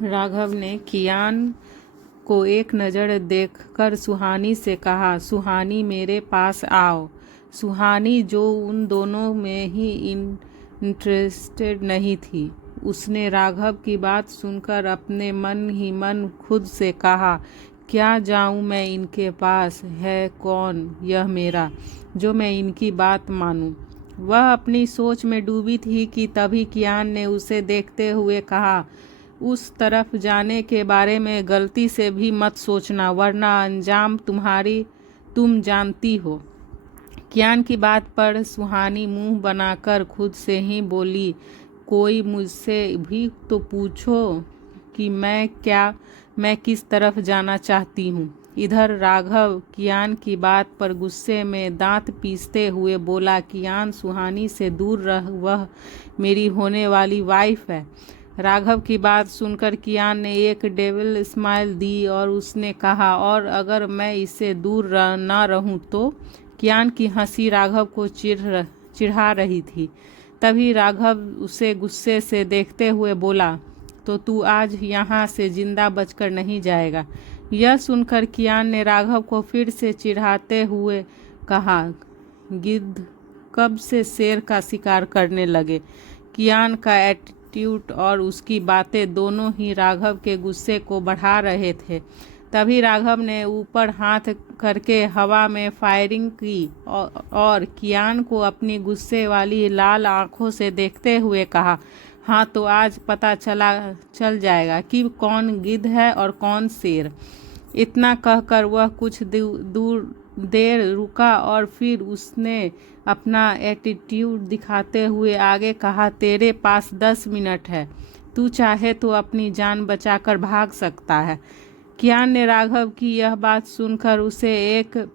राघव ने कियान को एक नज़र देखकर सुहानी से कहा, सुहानी मेरे पास आओ। सुहानी जो उन दोनों में ही इंटरेस्टेड नहीं थी, उसने राघव की बात सुनकर अपने मन ही मन खुद से कहा, क्या जाऊं मैं इनके पास, है कौन यह मेरा जो मैं इनकी बात मानूं। वह अपनी सोच में डूबी थी कि तभी कियान ने उसे देखते हुए कहा, उस तरफ जाने के बारे में गलती से भी मत सोचना, वरना अंजाम तुम जानती हो। कियान की बात पर सुहानी मुंह बनाकर खुद से ही बोली, कोई मुझसे भी तो पूछो कि मैं किस तरफ जाना चाहती हूँ। इधर राघव कियान की बात पर गुस्से में दांत पीसते हुए बोला, कियान सुहानी से दूर रह, वह मेरी होने वाली वाइफ है। राघव की बात सुनकर कियान ने एक डेविल स्माइल दी और उसने कहा, और अगर मैं इससे दूर ना रहूं तो। कियान की हंसी राघव को चिढ़ा रही थी। तभी राघव उसे गुस्से से देखते हुए बोला, तो तू आज यहाँ से जिंदा बचकर नहीं जाएगा। यह सुनकर कियान ने राघव को फिर से चिढ़ाते हुए कहा, गिद्ध कब से शेर का शिकार करने लगे। कियान का एटीट्यूड और उसकी बातें दोनों ही राघव के गुस्से को बढ़ा रहे थे। तभी राघव ने ऊपर हाथ करके हवा में फायरिंग की और कियान को अपनी गुस्से वाली लाल आंखों से देखते हुए कहा, हाँ तो आज पता चल जाएगा कि कौन गिद्ध है और कौन शेर। इतना कहकर वह कुछ देर रुका और फिर उसने अपना एटीट्यूड दिखाते हुए आगे कहा, तेरे पास 10 मिनट है, तू चाहे तो अपनी जान बचाकर भाग सकता है। कियान ने राघव की यह बात सुनकर उसे एक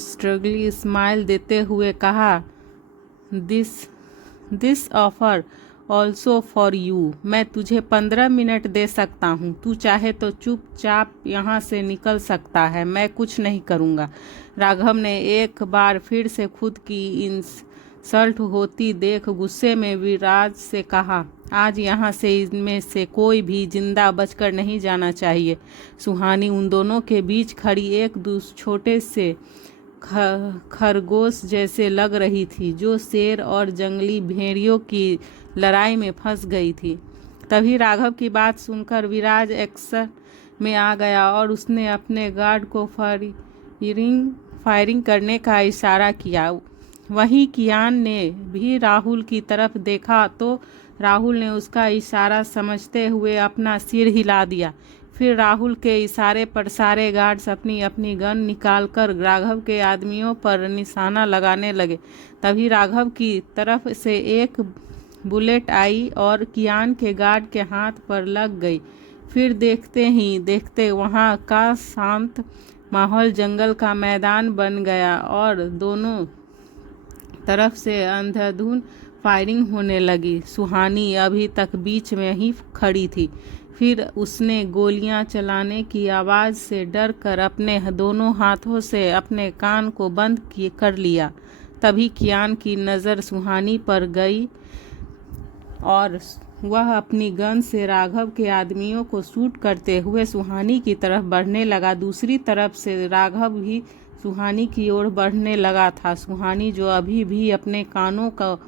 स्ट्रगली स्माइल देते हुए कहा, this offer also for you. मैं तुझे 15 मिनट दे सकता हूँ, तू चाहे तो चुपचाप यहाँ से निकल सकता है, मैं कुछ नहीं करूँगा। राघव ने एक बार फिर से खुद की इंसल्ट होती देख गुस्से में विराज से कहा, आज यहाँ से इनमें से कोई भी जिंदा बचकर नहीं जाना चाहिए। सुहानी उन दोनों के बीच खड़ी एक छोटे से खरगोश जैसे लग रही थी, जो शेर और जंगली भेड़ियों की लड़ाई में फंस गई थी। तभी राघव की बात सुनकर विराज एक्शन में आ गया और उसने अपने गार्ड को फायरिंग करने का इशारा किया। वहीं कियान ने भी राहुल की तरफ देखा तो राहुल ने उसका इशारा समझते हुए अपना सिर हिला दिया। फिर राहुल के इशारे पर सारे गार्ड्स अपनी अपनी गन निकालकर राघव के आदमियों पर निशाना लगाने लगे। तभी राघव की तरफ से एक बुलेट आई और कियान के गार्ड के हाथ पर लग गई। फिर देखते ही देखते वहां का शांत माहौल जंगल का मैदान बन गया और दोनों तरफ से अंधाधुंध फायरिंग होने लगी। सुहानी अभी तक बीच में ही खड़ी थी। फिर उसने गोलियां चलाने की आवाज़ से डर कर अपने दोनों हाथों से अपने कान को बंद कर लिया। तभी कियान की नज़र सुहानी पर गई और वह अपनी गन से राघव के आदमियों को शूट करते हुए सुहानी की तरफ बढ़ने लगा। दूसरी तरफ से राघव भी सुहानी की ओर बढ़ने लगा था। सुहानी जो अभी भी अपने कानों को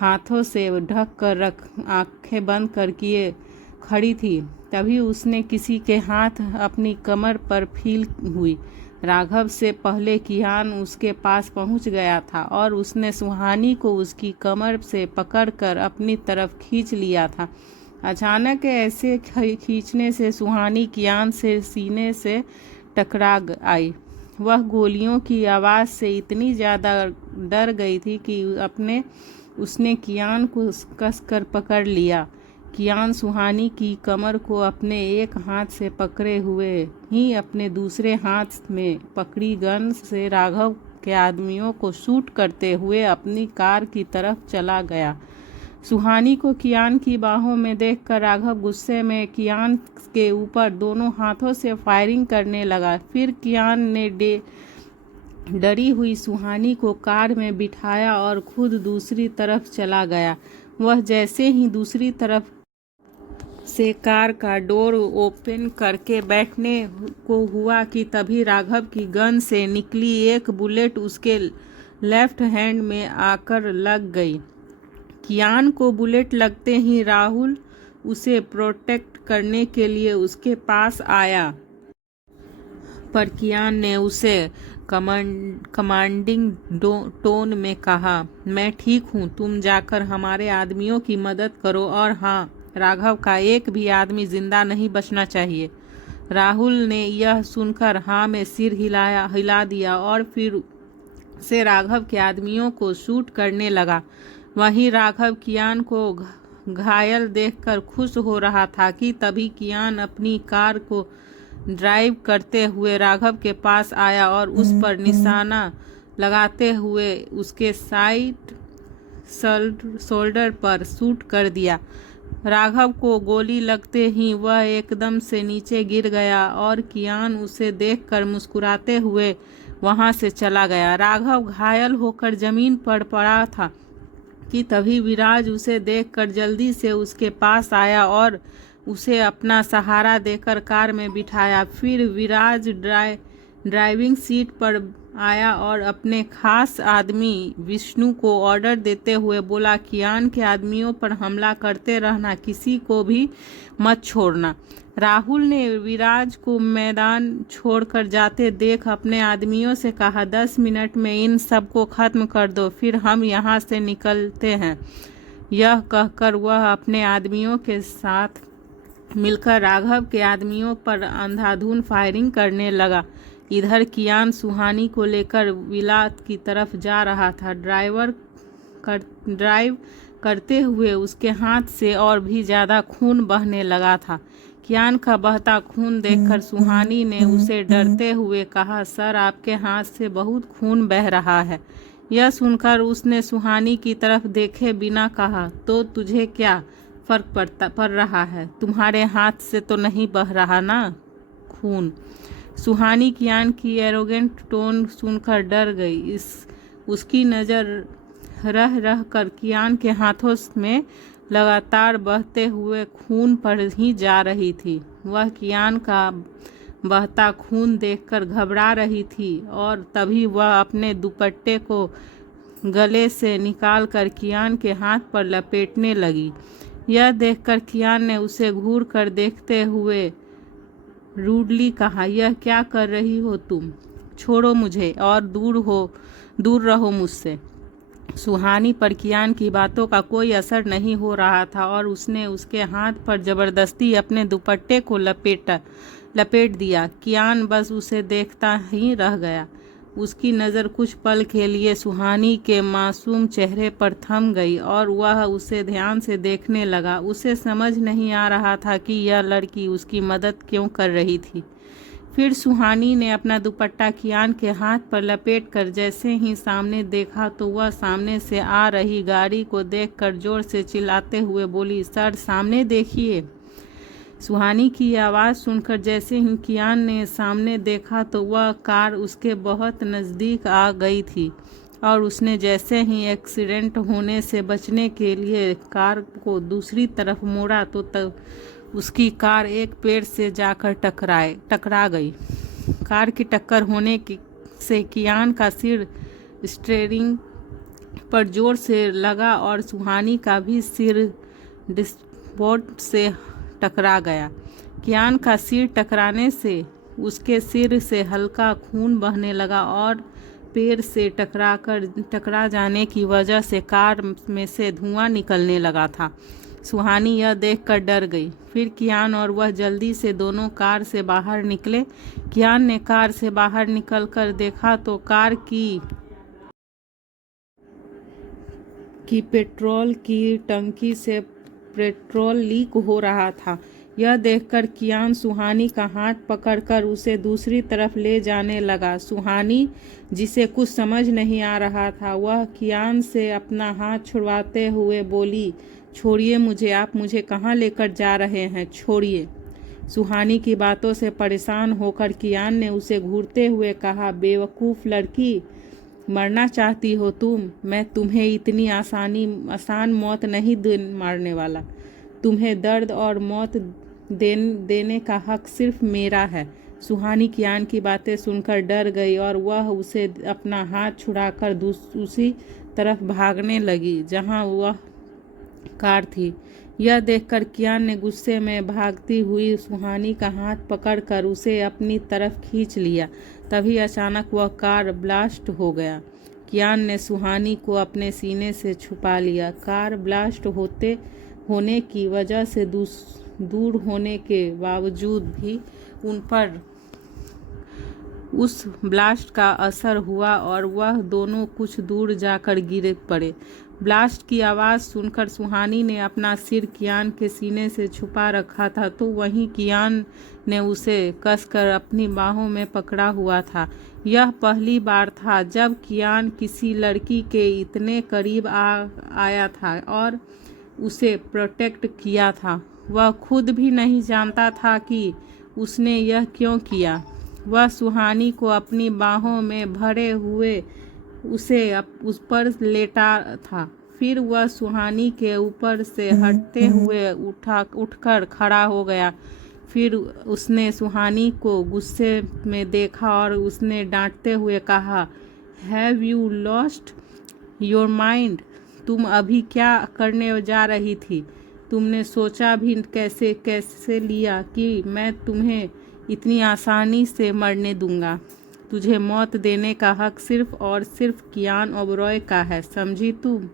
हाथों से ढक कर आंखें बंद कर किए खड़ी थी, तभी उसने किसी के हाथ अपनी कमर पर फील हुई। राघव से पहले कियान उसके पास पहुंच गया था और उसने सुहानी को उसकी कमर से पकड़कर अपनी तरफ खींच लिया था। अचानक ऐसे खींचने से सुहानी कियान से सीने से टकरा आई। वह गोलियों की आवाज़ से इतनी ज़्यादा डर गई थी कि उसने कियान को कसकर पकड़ लिया। कियान सुहानी की कमर को अपने एक हाथ से पकड़े हुए ही अपने दूसरे हाथ में पकड़ी गन से राघव के आदमियों को शूट करते हुए अपनी कार की तरफ चला गया। सुहानी को कियान की बाहों में देखकर राघव गुस्से में कियान के ऊपर दोनों हाथों से फायरिंग करने लगा। फिर कियान ने डरी हुई सुहानी को कार में बिठाया और खुद दूसरी तरफ चला गया। वह जैसे ही दूसरी तरफ से कार का डोर ओपन करके बैठने को हुआ कि तभी राघव की गन से निकली एक बुलेट उसके लेफ्ट हैंड में आकर लग गई। कियान को बुलेट लगते ही राहुल उसे प्रोटेक्ट करने के लिए उसके पास आया, पर कियान ने उसे कमांडिंग टोन में कहा, मैं ठीक हूँ, तुम जाकर हमारे आदमियों की मदद करो, और हाँ, राघव का एक भी आदमी जिंदा नहीं बचना चाहिए। राहुल ने यह सुनकर हाँ में सिर हिला दिया और फिर से राघव के आदमियों को शूट करने लगा। वहीं राघव कियान को घायल देखकर खुश हो रहा था कि तभी कियान अपनी कार को ड्राइव करते हुए राघव के पास आया और उस पर निशाना लगाते हुए उसके साइड शोल्डर पर शूट कर दिया। राघव को गोली लगते ही वह एकदम से नीचे गिर गया और कियान उसे देखकर मुस्कुराते हुए वहां से चला गया। राघव घायल होकर जमीन पर पड़ा था कि तभी विराज उसे देखकर जल्दी से उसके पास आया और उसे अपना सहारा देकर कार में बिठाया। फिर विराज ड्राइविंग सीट पर आया और अपने खास आदमी विष्णु को ऑर्डर देते हुए बोला, कियान के आदमियों पर हमला करते रहना, किसी को भी मत छोड़ना। राहुल ने विराज को मैदान छोड़कर जाते देख अपने आदमियों से कहा, 10 मिनट में इन सबको खत्म कर दो, फिर हम यहाँ से निकलते हैं। यह कहकर वह अपने आदमियों के साथ मिलकर राघव के आदमियों पर अंधाधुंध फायरिंग करने लगा। इधर कियान सुहानी को लेकर विला की तरफ जा रहा था। ड्राइव करते हुए उसके हाथ से और भी ज़्यादा खून बहने लगा था। कियान का बहता खून देखकर सुहानी ने उसे डरते हुए कहा, सर, आपके हाथ से बहुत खून बह रहा है। यह सुनकर उसने सुहानी की तरफ देखे बिना कहा, तो तुझे क्या फर्क पड़ रहा है, तुम्हारे हाथ से तो नहीं बह रहा ना खून। सुहानी कियान की एरोगेंट टोन सुनकर डर गई। उसकी नज़र रह कर कियान के हाथों में लगातार बहते हुए खून पर ही जा रही थी। वह कियान का बहता खून देखकर घबरा रही थी और तभी वह अपने दुपट्टे को गले से निकालकर कियान के हाथ पर लपेटने लगी। यह देखकर कियान ने उसे घूर कर देखते हुए रूडली कहा, यह क्या कर रही हो तुम, छोड़ो मुझे और दूर रहो मुझसे। सुहानी पर कियान की बातों का कोई असर नहीं हो रहा था और उसने उसके हाथ पर जबरदस्ती अपने दुपट्टे को लपेट दिया। कियान बस उसे देखता ही रह गया। उसकी नज़र कुछ पल के लिए सुहानी के मासूम चेहरे पर थम गई और वह उसे ध्यान से देखने लगा। उसे समझ नहीं आ रहा था कि यह लड़की उसकी मदद क्यों कर रही थी। फिर सुहानी ने अपना दुपट्टा कियान के हाथ पर लपेटकर जैसे ही सामने देखा तो वह सामने से आ रही गाड़ी को देखकर जोर से चिल्लाते हुए बोली, सर, सामने देखिए। सुहानी की आवाज़ सुनकर जैसे ही कियान ने सामने देखा तो वह कार उसके बहुत नज़दीक आ गई थी और उसने जैसे ही एक्सीडेंट होने से बचने के लिए कार को दूसरी तरफ मोड़ा तो तब उसकी कार एक पेड़ से जाकर टकरा गई। कार की टक्कर होने से कियान का सिर स्टीयरिंग पर जोर से लगा और सुहानी का भी सिर डिस्पोर्ट से टकरा गया। कियान का सिर टकराने से उसके सिर से हल्का खून बहने लगा और पेड़ से टकरा जाने की वजह से कार में से धुआं निकलने लगा था। सुहानी यह देखकर डर गई। फिर कियान और वह जल्दी से दोनों कार से बाहर निकले। कियान ने कार से बाहर निकलकर देखा तो कार की पेट्रोल की टंकी से पेट्रोल लीक हो रहा था। यह देखकर कियान सुहानी का हाथ पकड़कर उसे दूसरी तरफ ले जाने लगा। सुहानी, जिसे कुछ समझ नहीं आ रहा था, वह कियान से अपना हाथ छुड़वाते हुए बोली, छोड़िए मुझे, आप मुझे कहाँ लेकर जा रहे हैं, छोड़िए। सुहानी की बातों से परेशान होकर कियान ने उसे घूरते हुए कहा, बेवकूफ़ लड़की, मरना चाहती हो तुम? मैं तुम्हें इतनी आसान मौत नहीं मारने वाला। तुम्हें दर्द और मौत देने का हक सिर्फ मेरा है। सुहानी कियान की बातें सुनकर डर गई और वह उसे अपना हाथ छुड़ाकर उसी तरफ भागने लगी जहां वह कार थी। यह देखकर कियान ने गुस्से में भागती हुई सुहानी का हाथ पकड़कर उसे अपनी तरफ खींच लिया। तभी अचानक वह कार ब्लास्ट हो गया। कियान ने सुहानी को अपने सीने से छुपा लिया। कार ब्लास्ट होने की वजह से दूर होने के बावजूद भी उन पर उस ब्लास्ट का असर हुआ और वह दोनों कुछ दूर जाकर गिर पड़े। ब्लास्ट की आवाज़ सुनकर सुहानी ने अपना सिर कियान के सीने से छुपा रखा था, तो वहीं कियान ने उसे कसकर अपनी बाहों में पकड़ा हुआ था। यह पहली बार था जब कियान किसी लड़की के इतने करीब आया था और उसे प्रोटेक्ट किया था। वह खुद भी नहीं जानता था कि उसने यह क्यों किया। वह सुहानी को अपनी बाहों में भरे हुए उसे उस पर लेटा था। फिर वह सुहानी के ऊपर से हटते हुए उठकर खड़ा हो गया। फिर उसने सुहानी को गुस्से में देखा और उसने डांटते हुए कहा, have you lost your mind? तुम अभी क्या करने जा रही थी? तुमने सोचा भी कैसे लिया कि मैं तुम्हें इतनी आसानी से मरने दूंगा? तुझे मौत देने का हक सिर्फ और सिर्फ कियान ओबरॉय का है, समझी तुम?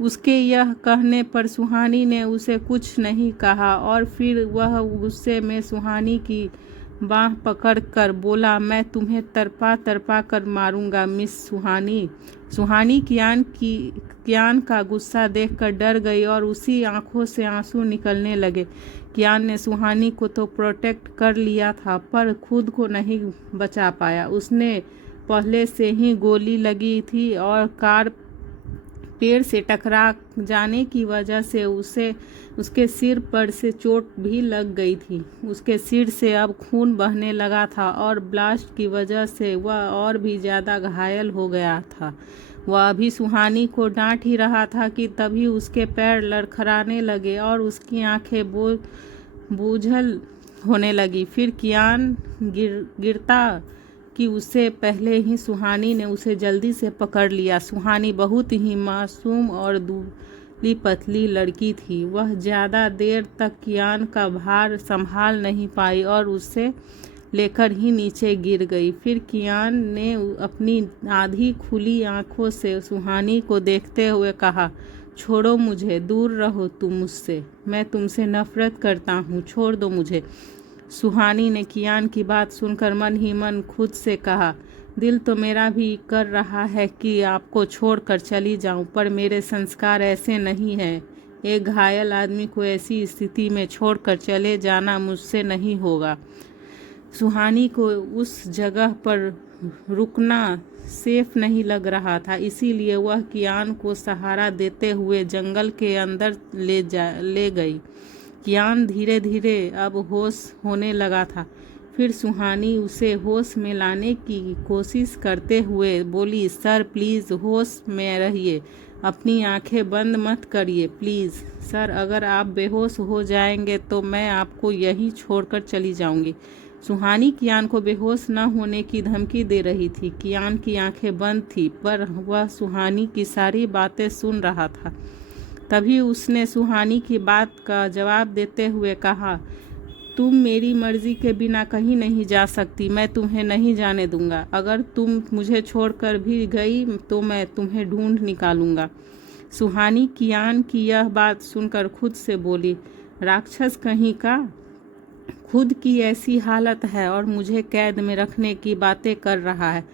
उसके यह कहने पर सुहानी ने उसे कुछ नहीं कहा और फिर वह गुस्से में सुहानी की बाह पकड़कर बोला, मैं तुम्हें तड़पा कर मारूंगा मिस सुहानी। सुहानी कियान का गुस्सा देखकर डर गई और उसी आंखों से आंसू निकलने लगे। कियान ने सुहानी को तो प्रोटेक्ट कर लिया था पर खुद को नहीं बचा पाया। उसने पहले से ही गोली लगी थी और कार पेड़ से टकरा जाने की वजह से उसके सिर पर से चोट भी लग गई थी। उसके सिर से अब खून बहने लगा था और ब्लास्ट की वजह से वह और भी ज़्यादा घायल हो गया था। वह अभी सुहानी को डांट ही रहा था कि तभी उसके पैर लड़खड़ाने लगे और उसकी आंखें बोझल होने लगी। फिर कियान गिरता कि उससे पहले ही सुहानी ने उसे जल्दी से पकड़ लिया। सुहानी बहुत ही मासूम और दुबली पतली लड़की थी। वह ज़्यादा देर तक कियान का भार संभाल नहीं पाई और उसे लेकर ही नीचे गिर गई। फिर कियान ने अपनी आधी खुली आंखों से सुहानी को देखते हुए कहा, छोड़ो मुझे, दूर रहो तुम मुझसे, मैं तुमसे नफरत करता हूँ, छोड़ दो मुझे। सुहानी ने कियान की बात सुनकर मन ही मन खुद से कहा, दिल तो मेरा भी कर रहा है कि आपको छोड़कर चली जाऊं, पर मेरे संस्कार ऐसे नहीं हैं। एक घायल आदमी को ऐसी स्थिति में छोड़कर चले जाना मुझसे नहीं होगा। सुहानी को उस जगह पर रुकना सेफ नहीं लग रहा था, इसीलिए वह कियान को सहारा देते हुए जंगल के अंदर ले गई। कियान धीरे धीरे अब होश होने लगा था। फिर सुहानी उसे होश में लाने की कोशिश करते हुए बोली, सर प्लीज़ होश में रहिए, अपनी आंखें बंद मत करिए प्लीज़। सर अगर आप बेहोश हो जाएंगे तो मैं आपको यहीं छोड़कर चली जाऊंगी। सुहानी कियान को बेहोश न होने की धमकी दे रही थी। कियान की आंखें बंद थी पर वह सुहानी की सारी बातें सुन रहा था। तभी उसने सुहानी की बात का जवाब देते हुए कहा, तुम मेरी मर्जी के बिना कहीं नहीं जा सकती, मैं तुम्हें नहीं जाने दूंगा। अगर तुम मुझे छोड़कर भी गई तो मैं तुम्हें ढूंढ निकालूंगा। सुहानी कियान की यह बात सुनकर खुद से बोली, राक्षस कहीं का, खुद की ऐसी हालत है और मुझे कैद में रखने की बातें कर रहा है।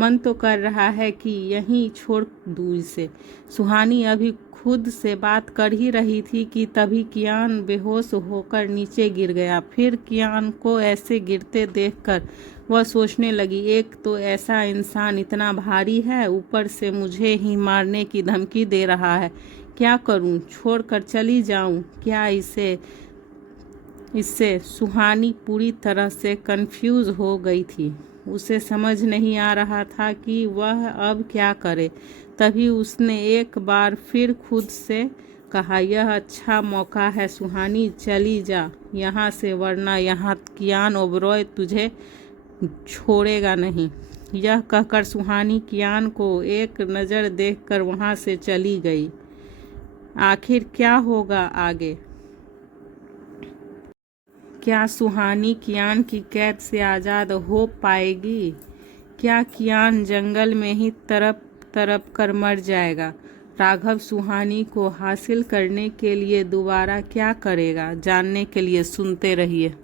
मन तो कर रहा है कि यहीं छोड़ दूँ इसे। सुहानी अभी खुद से बात कर ही रही थी कि तभी कियान बेहोश होकर नीचे गिर गया। फिर कियान को ऐसे गिरते देखकर वह सोचने लगी, एक तो ऐसा इंसान इतना भारी है, ऊपर से मुझे ही मारने की धमकी दे रहा है। क्या करूं? छोड़कर चली जाऊं क्या इससे? सुहानी पूरी तरह से कंफ्यूज हो गई थी। उसे समझ नहीं आ रहा था कि वह अब क्या करे। तभी उसने एक बार फिर खुद से कहा, यह अच्छा मौका है सुहानी, चली जा यहाँ से, वरना यहाँ कियान ओबरॉय तुझे छोड़ेगा नहीं। यह कहकर सुहानी कियान को एक नज़र देखकर वहाँ से चली गई। आखिर क्या होगा आगे? क्या सुहानी कियान की कैद से आज़ाद हो पाएगी? क्या कियान जंगल में ही तड़प तड़प कर मर जाएगा? राघव सुहानी को हासिल करने के लिए दोबारा क्या करेगा? जानने के लिए सुनते रहिए।